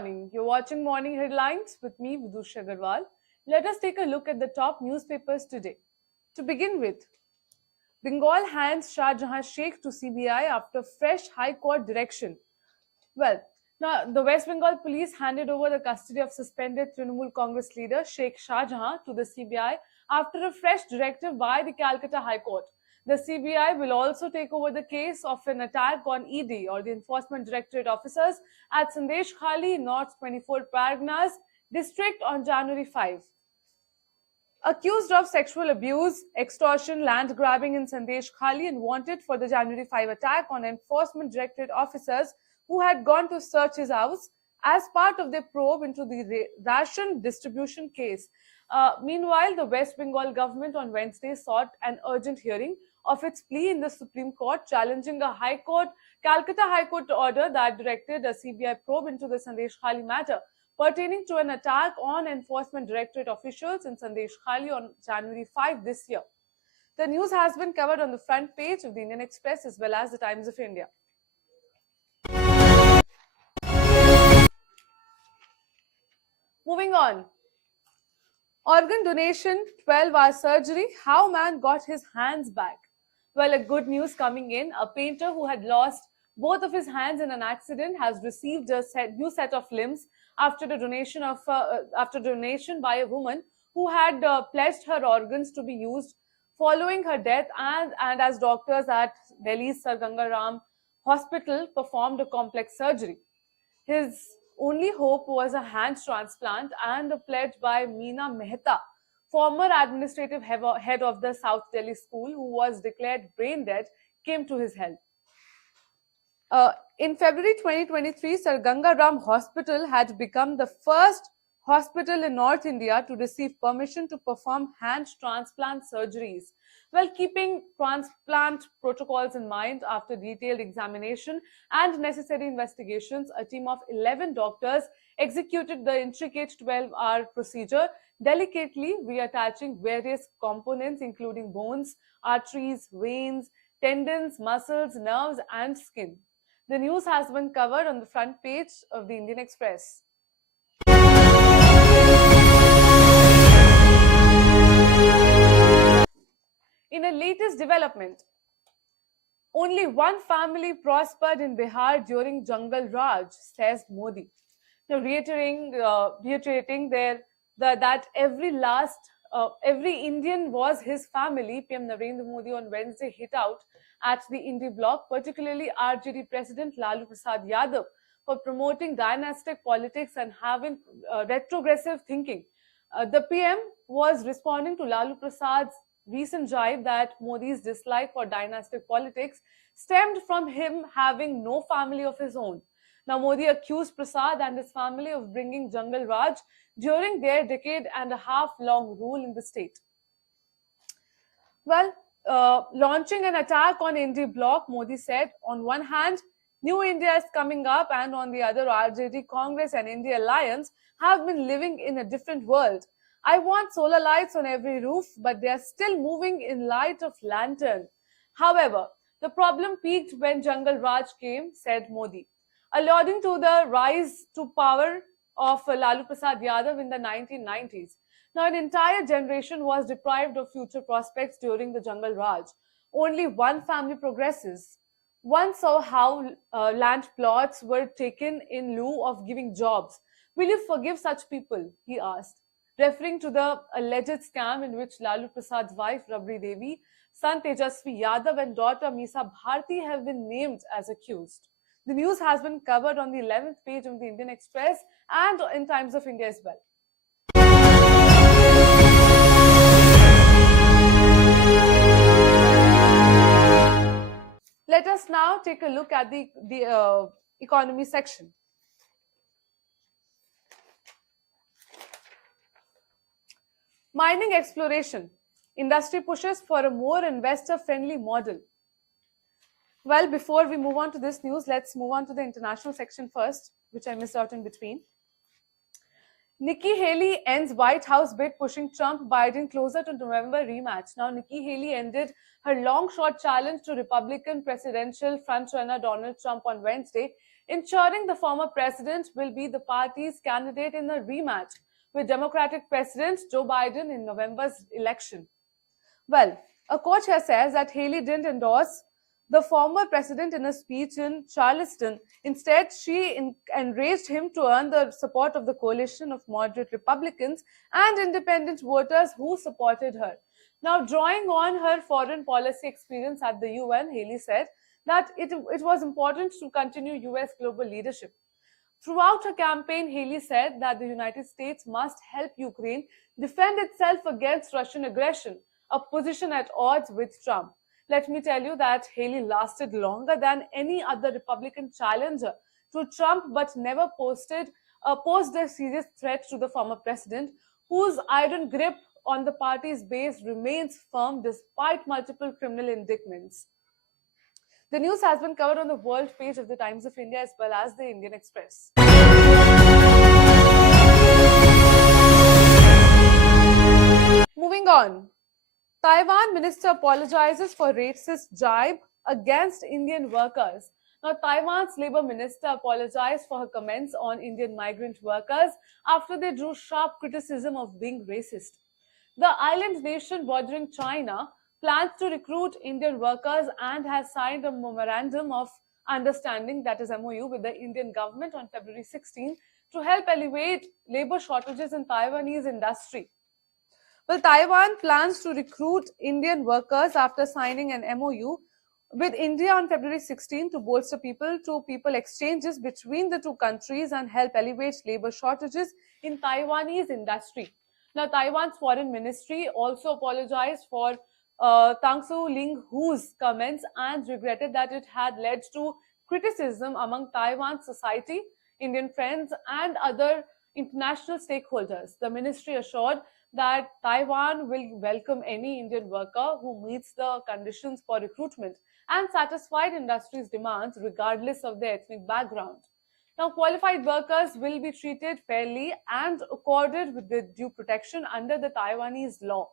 morning. You're watching Morning Headlines with me, Vidush Agarwal. Let us take a look at the top newspapers today. To begin with, Bengal hands Shah Jahan Sheikh to CBI after fresh High Court direction. Well, now the West Bengal police handed over the custody of suspended Trinamool Congress leader Sheikh Shah Jahan to the CBI after a fresh directive by the Calcutta High Court. The CBI will also take over the case of an attack on ED or the Enforcement Directorate officers at Sandesh Khali, North 24 Parganas district on January 5. Accused of sexual abuse, extortion, land grabbing in Sandesh Khali and wanted for the January 5 attack on Enforcement Directorate officers who had gone to search his house as part of their probe into the ration distribution case. Meanwhile, the West Bengal government on Wednesday sought an urgent hearing of its plea in the Supreme Court challenging a Calcutta High Court order that directed a CBI probe into the Sandesh Khali matter pertaining to an attack on Enforcement Directorate officials in Sandesh Khali on January 5 this year. The news has been covered on the front page of the Indian Express as well as the Times of India. Moving on. Organ donation, 12-hour surgery, how man got his hands back. Well, a good news coming in. A painter who had lost both of his hands in an accident has received a new set of limbs after donation by a woman who had pledged her organs to be used following her death, and as doctors at Delhi's Sir Ganga Ram Hospital performed a complex surgery. His only hope was a hand transplant, and a pledge by Meena Mehta, former administrative head of the South Delhi school who was declared brain dead, came to his help. In February 2023, Sir Ganga Ram Hospital had become the first hospital in North India to receive permission to perform hand transplant surgeries. Well, keeping transplant protocols in mind, after detailed examination and necessary investigations, a team of 11 doctors executed the intricate 12-hour procedure, delicately reattaching various components including bones, arteries, veins, tendons, muscles, nerves, and skin. The news has been covered on the front page of the Indian Express. In a latest development, only one family prospered in Bihar during Jungle Raj, says Modi. Now, reiterating that every Indian was his family, PM Narendra Modi on Wednesday hit out at the Indie bloc, particularly RJD President Lalu Prasad Yadav, for promoting dynastic politics and having retrogressive thinking. The PM was responding to Lalu Prasad's recent jibe that Modi's dislike for dynastic politics stemmed from him having no family of his own. Now, Modi accused Prasad and his family of bringing Jungle Raj during their decade-and-a-half-long rule in the state. Well, launching an attack on Indie bloc, Modi said, on one hand, New India is coming up, and on the other, RJD, Congress and India Alliance have been living in a different world. I want solar lights on every roof, but they are still moving in light of lantern. However, the problem peaked when Jungle Raj came, said Modi, alluding to the rise to power of Lalu Prasad Yadav in the 1990s. Now, an entire generation was deprived of future prospects during the Jungle Raj. Only one family progresses. One saw how land plots were taken in lieu of giving jobs. Will you forgive such people? He asked, referring to the alleged scam in which Lalu Prasad's wife Rabri Devi, son Tejasvi Yadav and daughter Misa Bharti have been named as accused. The news has been covered on the 11th page of the Indian Express and in Times of India as well. Let us now take a look at the economy section. Mining exploration. Industry pushes for a more investor-friendly model. Well, before we move on to this news, let's move on to the international section first, which I missed out in between. Nikki Haley ends White House bid pushing Trump-Biden closer to November rematch. Now, Nikki Haley ended her long-shot challenge to Republican presidential frontrunner Donald Trump on Wednesday, ensuring the former president will be the party's candidate in a rematch with Democratic President Joe Biden in November's election. Well, a coach here says that Haley didn't endorse the former president in a speech in Charleston. Instead, she encouraged him to earn the support of the coalition of moderate Republicans and independent voters who supported her. Now, drawing on her foreign policy experience at the UN, Haley said that it was important to continue US global leadership. Throughout her campaign, Haley said that the United States must help Ukraine defend itself against Russian aggression, a position at odds with Trump. Let me tell you that Haley lasted longer than any other Republican challenger to Trump, but never posed a serious threat to the former president, whose iron grip on the party's base remains firm despite multiple criminal indictments. The news has been covered on the world page of the Times of India as well as the Indian Express. Moving on. Taiwan Minister apologizes for racist jibe against Indian workers. Now, Taiwan's Labour Minister apologized for her comments on Indian migrant workers after they drew sharp criticism of being racist. The island nation bordering China plans to recruit Indian workers and has signed a memorandum of understanding, that is MOU, with the Indian government on February 16 to help alleviate labor shortages in Taiwanese industry. Well, Taiwan plans to recruit Indian workers after signing an MOU with India on February 16 to bolster people-to-people exchanges between the two countries and help alleviate labor shortages in Taiwanese industry. Now, Taiwan's foreign ministry also apologized for Tang Soo Ling Hu's comments and regretted that it had led to criticism among Taiwan society, Indian friends, and other international stakeholders. The ministry assured that Taiwan will welcome any Indian worker who meets the conditions for recruitment and satisfied industry's demands regardless of their ethnic background. Now, qualified workers will be treated fairly and accorded with due protection under the Taiwanese law.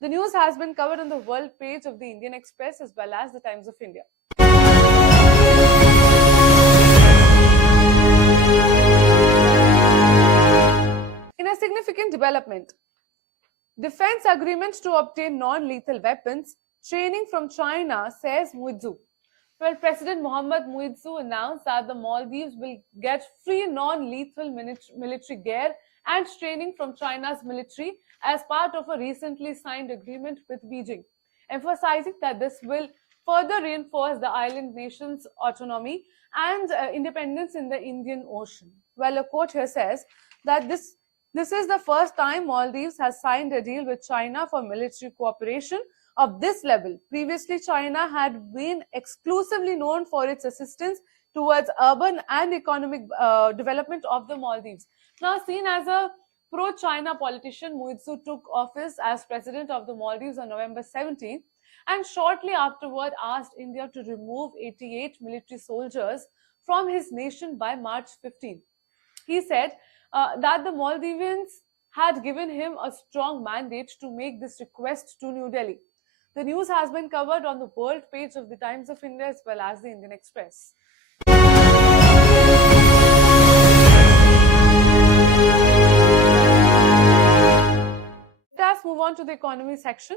The news has been covered on the world page of the Indian Express as well as the Times of India. In a significant development, defense agreement to obtain non-lethal weapons, training from China, says Muizzu. Well, President Mohammad Muizzu announced that the Maldives will get free non-lethal military gear and training from China's military as part of a recently signed agreement with Beijing, emphasizing that this will further reinforce the island nation's autonomy and independence in the Indian Ocean. Well, a quote here says that this is the first time Maldives has signed a deal with China for military cooperation of this level. Previously, China had been exclusively known for its assistance towards urban and economic development of the Maldives. Now, seen as a pro-China politician, Muizzu took office as president of the Maldives on November 17 and shortly afterward asked India to remove 88 military soldiers from his nation by March 15. He said that the Maldivians had given him a strong mandate to make this request to New Delhi. The news has been covered on the world page of the Times of India as well as the Indian Express. Let us move on to the economy section.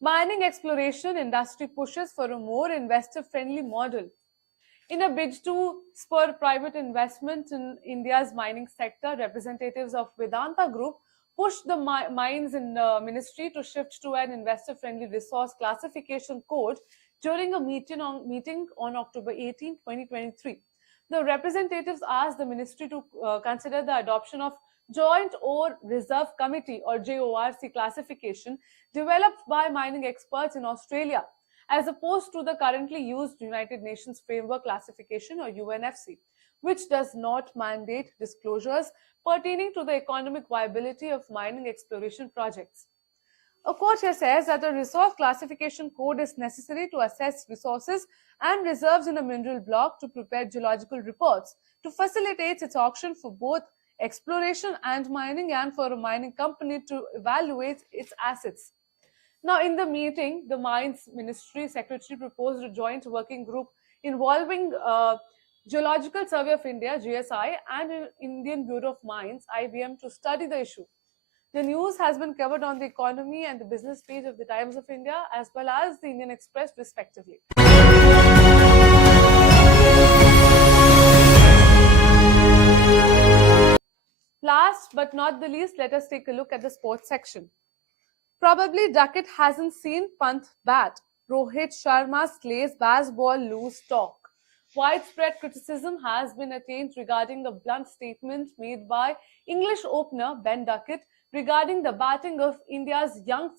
Mining exploration industry pushes for a more investor-friendly model. In a bid to spur private investment in India's mining sector, representatives of Vedanta Group pushed the mines in the ministry to shift to an investor-friendly resource classification code during a meeting on October 18, 2023. The representatives asked the ministry to consider the adoption of Joint Ore Reserve Committee or JORC classification developed by mining experts in Australia, as opposed to the currently used United Nations Framework Classification or UNFC, which does not mandate disclosures pertaining to the economic viability of mining exploration projects. A quote here says that the resource classification code is necessary to assess resources and reserves in a mineral block to prepare geological reports, to facilitate its auction for both exploration and mining, and for a mining company to evaluate its assets. Now, in the meeting, the Mines Ministry Secretary proposed a joint working group involving Geological Survey of India (GSI) and Indian Bureau of Mines (IBM) to study the issue. The news has been covered on the economy and the business page of the Times of India as well as the Indian Express, respectively. Last but not the least, let us take a look at the sports section. Probably Ducket hasn't seen Pant bat. Rohit Sharma slays baseball loose talk. Widespread criticism has been attained regarding a blunt statement made by English opener Ben Ducket regarding the batting of India's young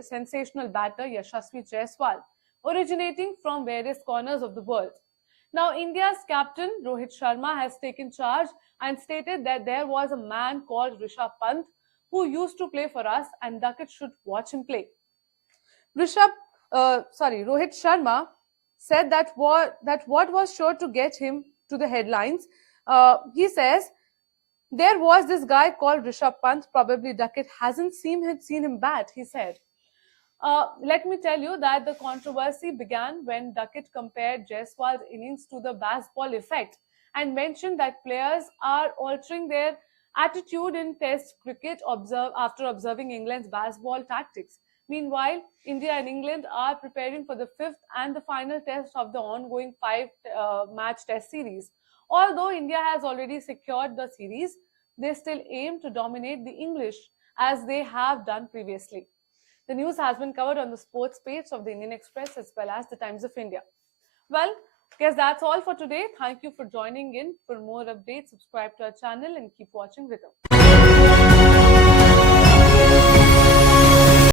sensational batter Yashasvi Jaiswal, originating from various corners of the world. Now, India's captain Rohit Sharma has taken charge and stated that there was a man called Rishabh Pant who used to play for us and Ducket should watch him play. Rohit Sharma said that what was sure to get him to the headlines. He says there was this guy called Rishabh Pant. Probably Ducket hasn't seen him bat. He said. Let me tell you that the controversy began when Ducket compared Jaiswal's innings to the baseball effect and mentioned that players are altering their attitude in Test cricket after observing England's baseball tactics. Meanwhile, India and England are preparing for the fifth and the final test of the ongoing five-match test series. Although India has already secured the series, they still aim to dominate the English as they have done previously. The news has been covered on the sports page of the Indian Express as well as the Times of India. Well, guess that's all for today. Thank you for joining in. For more updates, subscribe to our channel and keep watching Ritam.